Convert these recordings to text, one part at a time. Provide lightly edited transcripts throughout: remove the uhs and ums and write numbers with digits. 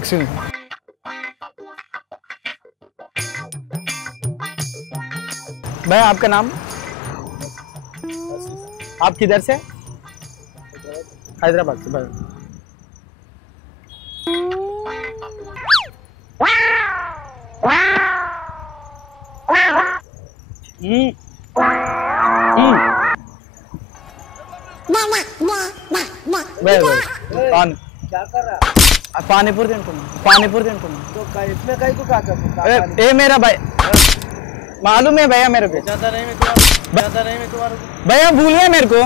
Excuse भैया आपका नाम? आप किधर से? हैदराबाद से। भाई क्या कर रहा? पानीपुर तो इसमें कहीं को क्या कर? ए मेरा भाई मालूम है भैया मेरे को। भैया भूल गए मेरे को।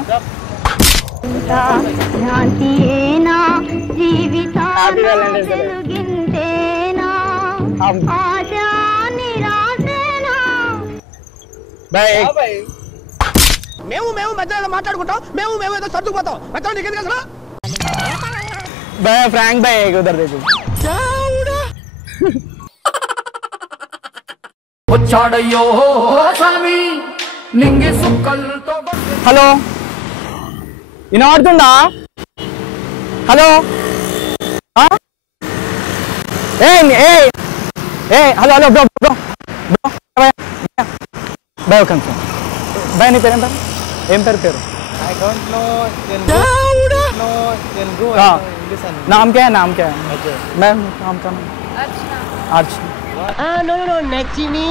भाई मैं मजा माట్లాడుకుంటా मैं ఏదో సర్దుకుపోతాం మొత్తం నీకెందుకు అసలు भैया फ्रैंक भाई एक उधर देखो వచ్చాడయ్యో స్వామి నింగి సుక్కల్తో హలో వినపడుతుందా హలో ఏ ఏ ఏ హలో హలో బ్రో బ్రో భయ ఒక నిమిషం భయ నీ పేరు ఏం పేరు I don't know Telugu English नाम क्या है अजय मैम नाम का अर्चना no Nakshmi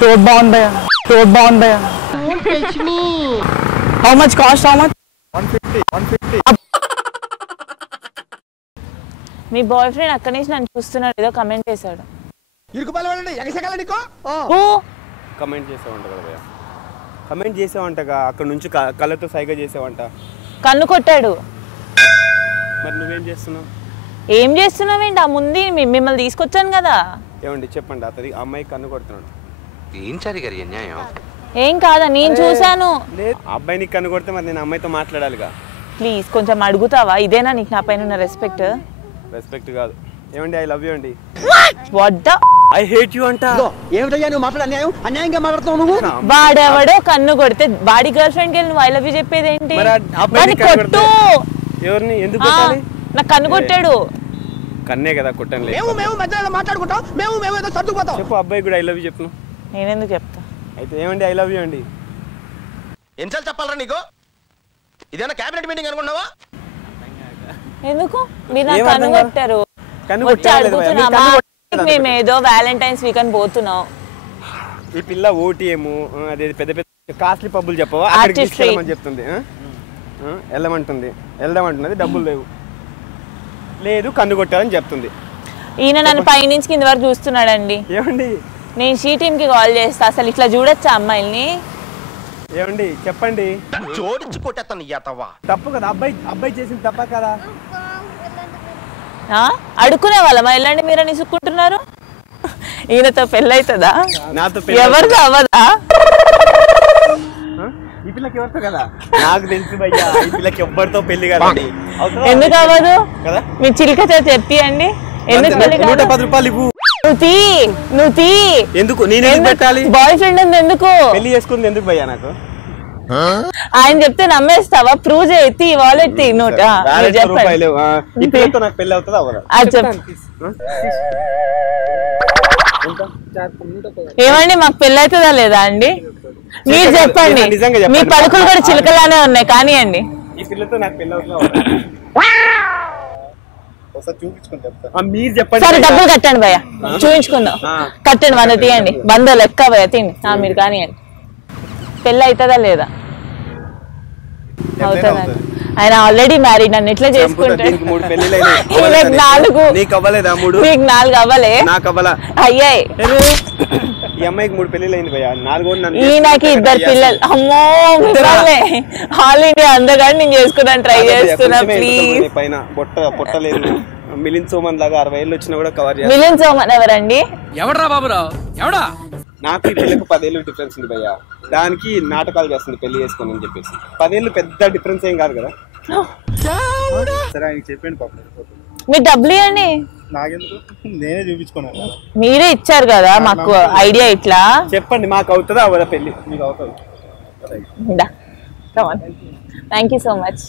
throat bound भैया don't touch me how much cost 150 me boy friend అక్కడి నుంచి నన్ను చూస్తున్నాడు ఏదో కమెంట్ చేశాడు ఇరుకుబలవండి ఎగసగల నీకో కమెంట్ చేసావంట కదా భయ్యా కమెంట్ చేసావంటగా అక్కడ నుంచి కళ్ళతో సైగ చేసావంట కన్ను కొట్టాడు మరి నువ్వేం చేస్తున్నావు ఏం చేస్తున్నావేంటి ఆ ముందు మిమ్మల్ని తీసుకొచ్చాను కదా ఏమండి చెప్పండి అతడి అమ్మాయి కన్ను కొడుతున్నాడు ఏం జరిగారు అన్యాయం ఏం కాదా నేను చూసాను అబ్బాయిని కన్ను కొడితే మరి నేను అమ్మాయితో మాట్లాడాలిగా ప్లీజ్ కొంచెం అడుగుతావా ఇదేనా నీకు నా పైన ఉన్న రెస్పెక్ట్ కాదు ఏమండి ఐ లవ్ యూ అండి what the I hate you అంట ఏమిటయ్యా నువ్వు మాట్లాడే అన్యాయంగా మాట్లాడుతావు నువ్వు వాడెవడో కన్ను కొడితే వాడి గర్ల్ ఫ్రెండ్ కి వెళ్ళి నువ్వు ఐ లవ్ యూ చెప్పేది ఏంటి కొట్టు ఎవరిని ఎందుకు కొట్టాలి నా కన్ను కొట్టాడు కన్నే కదా కొట్టం లేదు మేము మధ్యలో మాట్లాడుకుంటాం మేము ఏదో సర్దుకుపోతాం చెప్పు అబ్బాయి కూడా ఐ లవ్ యూ చెప్పు నేనెందుకు చెప్తా అయితే ఏమండి ఐ లవ్ యూ అండి ఎన్నిసార్లు చెప్పాలరా నీకు ఇదేనా క్యాబినెట్ మీటింగ్ అనుకున్నావా ఎందుకు మీరు నా కన్ను కొట్టారు మేమేదో వ్యాలంటైన్స్ వీక్ అని పోతున్నాం ఈ పిల్ల ఓటీఎం అదే పెద్ద పెద్ద కాస్ట్లీ పబ్బులు చెప్పవా అక్కడికి తీసుకెళ్ళమని చెప్తుంది వెళ్దామంటున్నది డబ్బులు లేవు లేదు కన్ను కొట్టారని చెప్తుంది ఈయన నన్ను పైనుంచి కింద వరకు చూస్తున్నాడండి ఏమండి నేను షీ టీమ్ కి కాల్ చేస్తా అసలు ఇట్లా చూడొచ్చా అమ్మాయిల్ని ఏమండి చెప్పండి జోడించి కొట్టేస్తాను తప్పు కదా అబ్బాయి చేసింది తప్ప కదా అడుక్కునే వాళ్ళమా వెళ్ళండి మీరు అని సుక్కుంటున్నారు ఈయనతో పెళ్ళైతుందా ఎవరితో అవ్వదా ఈ పిల్లకి ఎవరితో కదా నాకు తెలుసు భయ్యా ఈ పిల్లకి ఎవ్వరితో పెళ్లి కదండి ఎందుకు అవ్వదు మీ చిలికతో చెప్పియండి ఎందుకు పెళ్లి కాదు 110 రూపాయలు ఇవ్వు నువ్వు ఎందుకు నేను పెట్టాలి బాయ్ ఫ్రెండ్ ఉంది ఎందుకు పెళ్లి చేసుకుంది ఎందుకు భయ్యా నాకు ఆయన చెప్తే నమ్మేస్తావా ప్రూవ్ చేయి వాలెట్ నోట్ చెప్పండి ఈ పిల్లతో నాకు పెళ్లి అవుతుందా అవ్వదా ఏమండి మాకు పెళ్లి అవుతుందా లేదా అండి మీరు చెప్పండి మీ పలుకులు కూడా చిలకలానే ఉన్నాయి కానివ్వండి ఈ పిల్లతో నాకు పెళ్లి అవుతుందా మీరు చెప్పండి సరే డబ్బులు కట్టండి భయ్య చూపించుకుందాం కట్టండి 100 తీయండి 100 లెక్క భయ్య తిండి మీరు కానివ్వండి పెళ్లి అవుతుందా లేదా అవుతుందండి ఆయన ఆల్రెడీ మ్యారీడ్ నన్ను ఎట్లా చేసుకుంటాడు మీకు 4 అవ్వలే అయ్యాయి ఈ అమ్మాయికి 3 పెళ్లిళ్ళు అయింది భయ్యా 4 ఈయనకి 2 పిల్లలు అమ్మో ఆల్ ఇండియా అందగాడు నేను చేసుకున్నాను ట్రై చేస్తున్నా ప్లీజ్ పైన పొట్టలేదు మిలిన్ సోమన్ లాగా 60 ఏళ్ళు వచ్చినా కూడా కవర్ చేయాలి మిలిన్ సోమన్ ఎవరండి ఎవడరా బాబురావు ఎవడా నాకు ఈ పెళ్లికి 10 ఏళ్ళు డిఫరెన్స్ ఉంది భయ్యా దానికి నాటకాలు చేస్తుంది పెళ్లి చేసుకోని అని చెప్పేసి 10 ఏళ్ళు పెద్ద డిఫరెన్స్ ఏం కాదు కదా సరే ఆయనకి చెప్పండి పాపం మీరు డబ్బులు ఇవ్వండి నాకెందుకు నేనే చూపించుకున్నాను మీరే ఇచ్చారు కదా మాకు ఐడియా ఇట్లా చెప్పండి మాకు అవుతుందా అవ్వదా పెళ్లి మీకు అవుతుంది థ్యాంక్ యూ సో మచ్